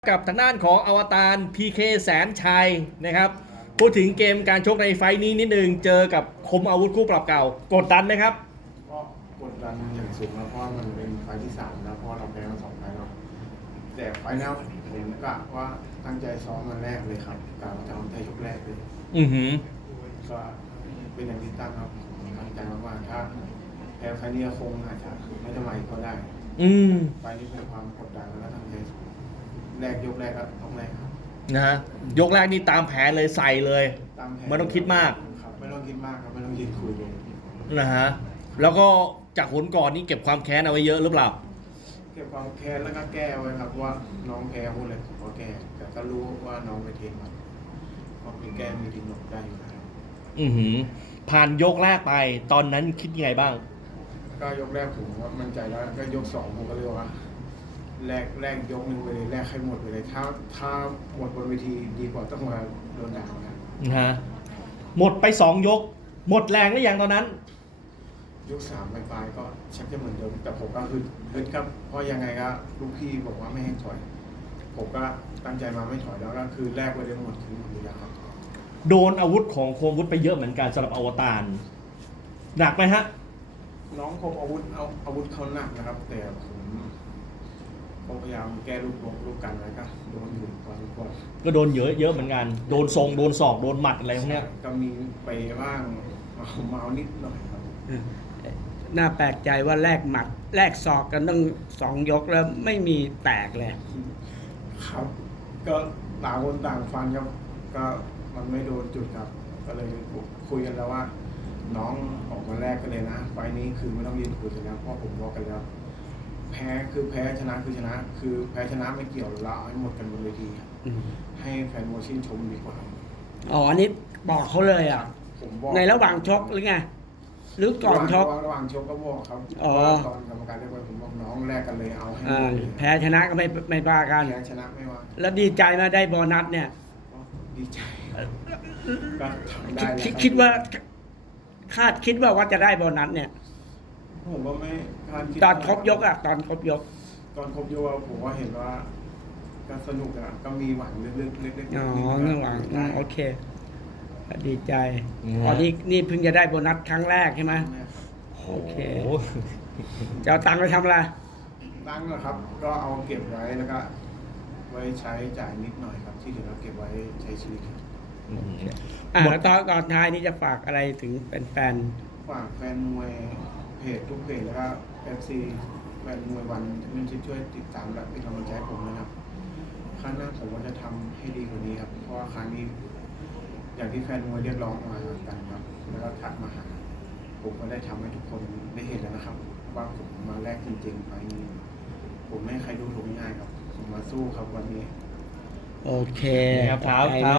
กับทางด้านของอวตาร PK แสนชัยนะครับพูดถึงเกมการชกในไฟท์นี้นิดนึงเจอกับคมอาวุธคู่ปรับเก่ากดดันไหมครับก็กดดันอย่างสูงแล้วเพราะมันเป็นไฟล์ที่3แล้วเพราะเราแพ้มา2 ไฟล์แล้วแต่ไฟล์แล้วผมกะว่าตั้งใจซ้อมมันแรกเลยครับกะว่าจะเอาไทยยกแรกเลยก็เป็นอย่างที่ตั้งครับตั้งใจมากๆถ้าแพ้ไฟล์นี้คงอาจจะไม่ได้มาอีกก็ได้ไฟล์นี้เป็นความกดดันแล้วก็ตั้งใจแรกยกแรกก็ต้องแรกครับนะฮะยกแรกนี่ตามแผนเลยใส่เลยตามแผนไม่ต้องคิดมากครับไม่ต้องคิดมากครับไม่ต้องยืนคุยเลยนะฮะแล้วก็จากหนก่อนนี่เก็บความแค้นเอาไว้เยอะหรือเปล่าเก็บความแค้นแล้วก็แก้ไว้ครับว่าน้องแพ้พูดเลยผมก็แก้แต่ก็รู้ว่าน้องไปเทรนมาเพราะมีแก้มีดินหนกได้อยู่แล้วผ่านยกแรกไปตอนนั้นคิดยังไงบ้างก็ยกแรกผมว่ามั่นใจแล้วก็ยก2ผมก็เลยว่าแรกยก1ไปเลยแรกให้หมดไปเลยถ้าหมดบนเวทีดีกว่าต้องมาโดนด่านะหมดไป2 ยกหมดแรงหรือยังตอนนั้นยก3ปลายก็ชักจะเหมือนเดิมแต่ผมก็คือฮึดครับเพราะยังไงก็ลูกพี่บอกว่าไม่ให้ถอยผมก็ตั้งใจมาไม่ถอยแล้วก็คือแรกไปได้หมดคือหมดเลยครับโดนอาวุธของโคมวุธไปเยอะเหมือนกันสำหรับอวตารหนักไหมฮะน้องคมอาวุธเขาหนักนะครับแต่ผมพยายามแก้ลูกกันแล้วก็โดนอยู่พอสมควรก็โดนเยอะเหมือนกันโดนทรงโดนศอกโดนหมัดอะไรพวกนี้ก็มีไปบ้างเมานิดหน่อยครับน่าแปลกใจว่าแลกหมัดแลกศอกกันตั้ง2 ยกแล้วไม่มีแตกเลยครับก็ต่างคนต่างฟันครับก็มันไม่โดนจุดครับก็เลยคุยกันแล้วว่าน้องออกมาแรกกันเลยนะไฟนี้คือไม่ต้องยืนคุยกันแล้วเพราะผมบอกกันแล้วแพ้คือแพ้ชนะคือชนะคือแพ้ชนะไม่เกี่ยวเราให้หมดกันบนเวทีให้แฟนมวยชื่นชมดีกว่าอ๋ออันนี้บอกเขาเลยอ่ะผมบอกในระหว่างชกหรือไงหรือก่อนชกระหว่างชกก็บอกครับตอนกรรมการเรียกไปผมบอกน้องแรกกันเลยเอาให้แพ้ชนะก็ไม่บ้ากันแพ้ชนะไม่ว่าแล้วดีใจมาได้โบนัสเนี่ยดีใจก็ทำได้คิดว่าคิดว่าจะได้โบนัสเนี่ยผมก็ไม่คาดคิดตอนครบยกอ่ะตอนครบยกผมว่าเห็นว่าก็สนุกอ่ะก็มีหวังลึกๆเล็กๆอ๋อหวังโอเคดีใจตอนนี้นี่เพิ่งจะได้โบนัสครั้งแรกใช่ไหมโอเคจะเอาตังค์ไปทำอะไรตังค์นะครับก็เอาเก็บไว้แล้วก็ไว้ใช้จ่ายนิดหน่อยครับที่เหลือเก็บไว้ใช้ชีวิตแล้วตอนท้ายนี้จะฝากอะไรถึงแฟนฝากแฟนมวยเพจทุกเพจแล้วก็ FC แฟนมวยวันมันช่วยติดตามและเป็นกำลังใจให้ผมนะครับครั้งหน้าผมว่าจะทำให้ดีกว่านี้ครับเพราะว่าครั้งนี้อย่างที่แฟนมวยเรียกร้องมากันครับแล้วก็ทักมาหาผมก็ได้ทำให้ทุกคนได้เห็นแล้วนะครับว่าผมมาแรกจริงๆไปนี้ผมไม่ให้ใครดูถูกง่ายครับผมมาสู้ครับวันนี้โอเคครับ